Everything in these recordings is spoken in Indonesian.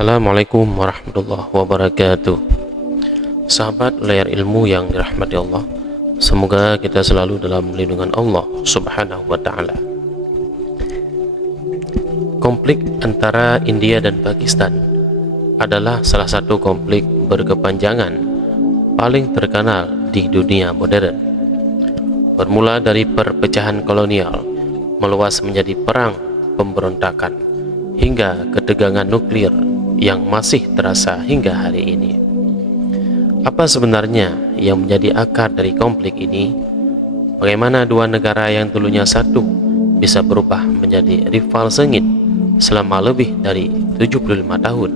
Assalamualaikum warahmatullahi wabarakatuh. Sahabat layar ilmu yang dirahmati Allah, semoga kita selalu dalam lindungan Allah Subhanahu wa ta'ala. Konflik antara India dan Pakistan adalah salah satu konflik berkepanjangan paling terkenal di dunia modern. Bermula dari perpecahan kolonial, meluas menjadi perang pemberontakan, hingga ketegangan nuklir yang masih terasa hingga hari ini. Apa sebenarnya yang menjadi akar dari konflik ini? Bagaimana dua negara yang dulunya satu bisa berubah menjadi rival sengit selama lebih dari 75 tahun?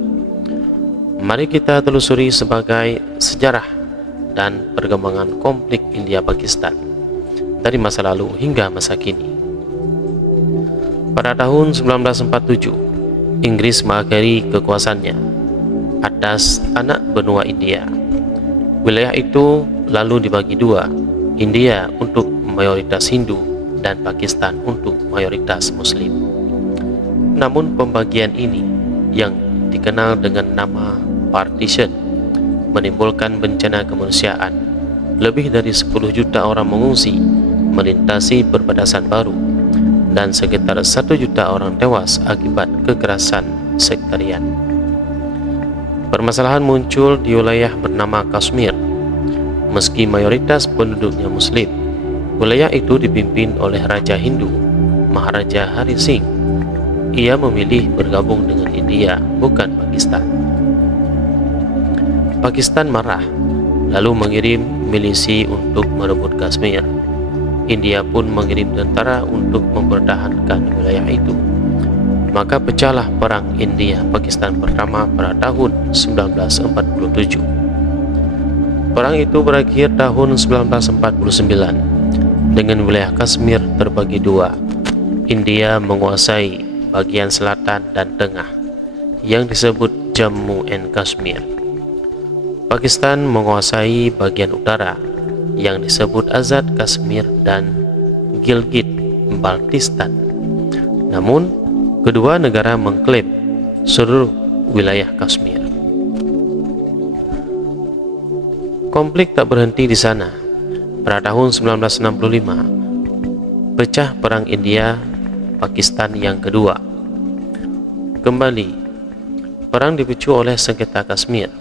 Mari kita telusuri sebagai sejarah dan perkembangan konflik India-Pakistan dari masa lalu hingga masa kini. Pada tahun 1947, Inggris mengakhiri kekuasaannya atas anak benua India. Wilayah itu lalu dibagi dua, India untuk mayoritas Hindu dan Pakistan untuk mayoritas Muslim. Namun pembagian ini yang dikenal dengan nama partition menimbulkan bencana kemanusiaan. Lebih dari 10 juta orang mengungsi melintasi perbatasan baru, dan sekitar 1 juta orang tewas akibat kekerasan sektarian. Permasalahan muncul di wilayah bernama Kashmir. Meski mayoritas penduduknya Muslim, wilayah itu dipimpin oleh Raja Hindu, Maharaja Hari Singh. Ia memilih bergabung dengan India, bukan Pakistan. Pakistan marah, lalu mengirim milisi untuk merebut Kashmir. India pun mengirim tentara untuk mempertahankan wilayah itu. Maka pecahlah perang India-Pakistan pertama pada tahun 1947. Perang itu berakhir tahun 1949 dengan wilayah Kashmir terbagi dua. India menguasai bagian selatan dan tengah yang disebut Jammu and Kashmir. Pakistan menguasai bagian utara yang disebut Azad Kashmir dan Gilgit-Baltistan. Namun, kedua negara mengklaim seluruh wilayah Kashmir. Konflik tak berhenti di sana. Pada tahun 1965, pecah perang India-Pakistan yang kedua. Kembali, perang dipicu oleh sengketa Kashmir.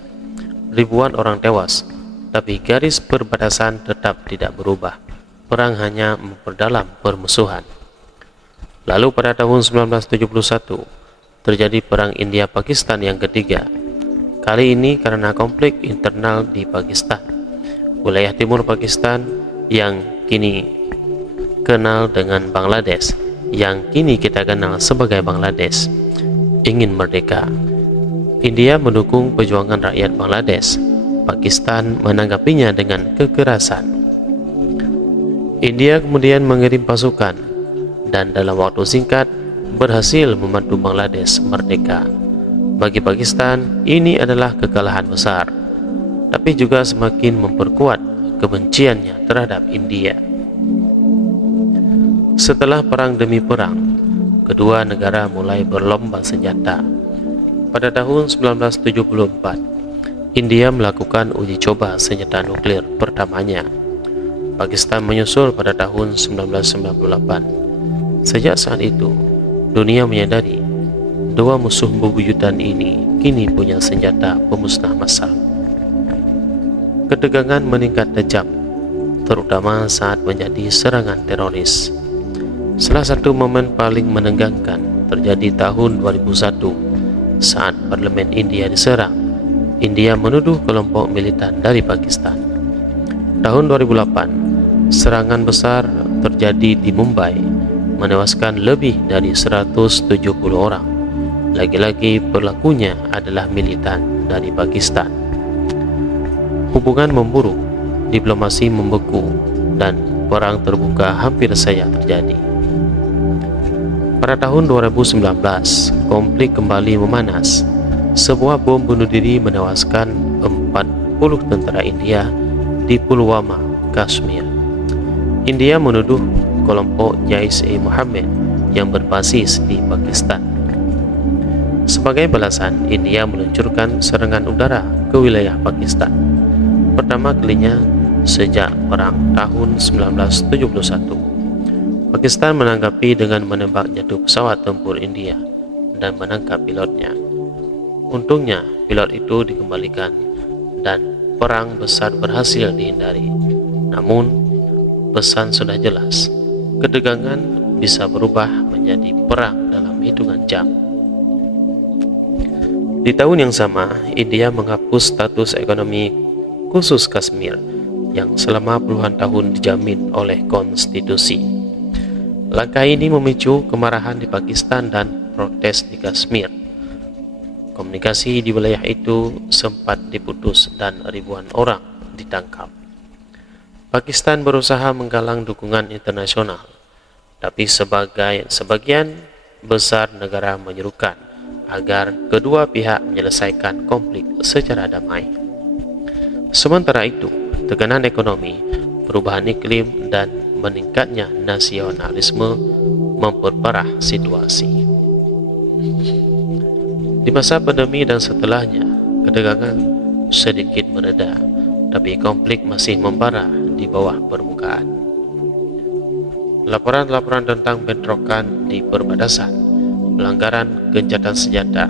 Ribuan orang tewas, tapi garis perbatasan tetap tidak berubah. Perang hanya memperdalam permusuhan. Lalu pada tahun 1971 terjadi perang India-Pakistan yang ketiga. Kali ini karena konflik internal di Pakistan. Wilayah timur Pakistan yang kini kenal dengan Bangladesh, yang kini kita kenal sebagai Bangladesh, ingin merdeka. India mendukung perjuangan rakyat Bangladesh. Pakistan menanggapinya dengan kekerasan. India kemudian mengirim pasukan dan dalam waktu singkat berhasil membantu Bangladesh merdeka. Bagi Pakistan, ini adalah kekalahan besar, tapi juga semakin memperkuat kebenciannya terhadap India. Setelah perang demi perang, kedua negara mulai berlomba senjata. Pada tahun 1974, India melakukan uji coba senjata nuklir pertamanya. Pakistan menyusul pada tahun 1998. Sejak saat itu, dunia menyadari dua musuh bebuyutan ini kini punya senjata pemusnah massal. Ketegangan meningkat tajam, terutama saat menjadi serangan teroris. Salah satu momen paling menegangkan terjadi tahun 2001 saat parlemen India diserang. India menuduh kelompok militan dari Pakistan. Tahun 2008, serangan besar terjadi di Mumbai, menewaskan lebih dari 170 orang. Lagi-lagi pelakunya adalah militan dari Pakistan. Hubungan memburuk, diplomasi membeku, dan perang terbuka hampir saja terjadi. Pada tahun 2019, konflik kembali memanas. Sebuah bom bunuh diri menewaskan 40 tentara India di Pulwama, Kashmir. India menuduh kelompok Jaish-e-Mohammed yang berbasis di Pakistan. Sebagai balasan, India meluncurkan serangan udara ke wilayah Pakistan. Pertama kalinya sejak Perang tahun 1971. Pakistan menanggapi dengan menembak jatuh pesawat tempur India dan menangkap pilotnya. Untungnya, pilot itu dikembalikan dan perang besar berhasil dihindari. Namun, pesan sudah jelas. Ketegangan bisa berubah menjadi perang dalam hitungan jam. Di tahun yang sama, India menghapus status ekonomi khusus Kashmir yang selama puluhan tahun dijamin oleh konstitusi. Langkah ini memicu kemarahan di Pakistan dan protes di Kashmir. Komunikasi di wilayah itu sempat diputus dan ribuan orang ditangkap. Pakistan berusaha menggalang dukungan internasional, tapi sebagian besar negara menyerukan agar kedua pihak menyelesaikan konflik secara damai. Sementara itu, tekanan ekonomi, perubahan iklim, dan meningkatnya nasionalisme memperparah situasi. Di masa pandemi dan setelahnya, ketegangan sedikit mereda, tapi konflik masih membara di bawah permukaan. Laporan-laporan tentang bentrokan di perbatasan, pelanggaran gencatan senjata,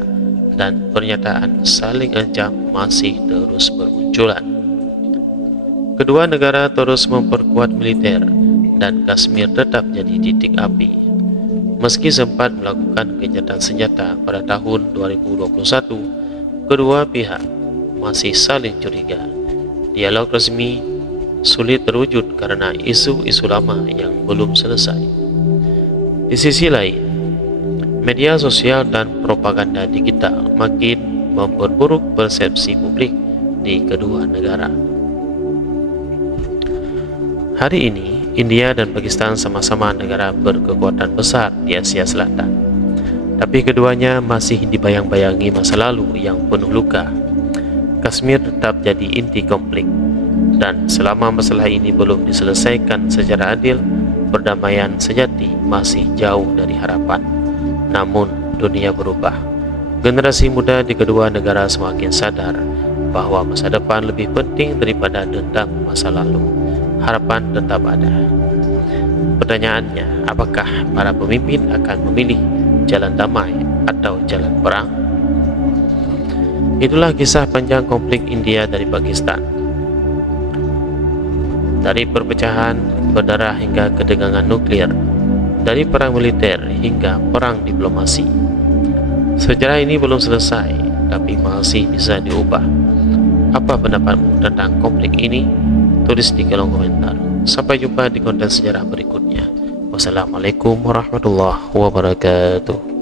dan pernyataan saling ancam masih terus bermunculan. Kedua negara terus memperkuat militer dan Kashmir tetap jadi titik api. Meski sempat melakukan gencatan senjata pada tahun 2021, kedua pihak masih saling curiga. Dialog resmi sulit terwujud karena isu-isu lama yang belum selesai. Di sisi lain, media sosial dan propaganda digital makin memperburuk persepsi publik di kedua negara. Hari ini, India dan Pakistan sama-sama negara berkekuatan besar di Asia Selatan. Tapi keduanya masih dibayang-bayangi masa lalu yang penuh luka. Kashmir tetap jadi inti konflik, dan selama masalah ini belum diselesaikan secara adil, perdamaian sejati masih jauh dari harapan. Namun, dunia berubah. Generasi muda di kedua negara semakin sadar bahwa masa depan lebih penting daripada dendam masa lalu. Harapan tetap ada. Pertanyaannya, apakah para pemimpin akan memilih jalan damai atau jalan perang? Itulah kisah panjang konflik India dari Pakistan. Dari perpecahan berdarah hingga ketegangan nuklir, dari perang militer hingga perang diplomasi. Sejarah ini belum selesai, tapi masih bisa diubah. Apa pendapatmu tentang konflik ini? Tulis di kolom komentar. Sampai jumpa di konten sejarah berikutnya. Wassalamualaikum warahmatullahi wabarakatuh.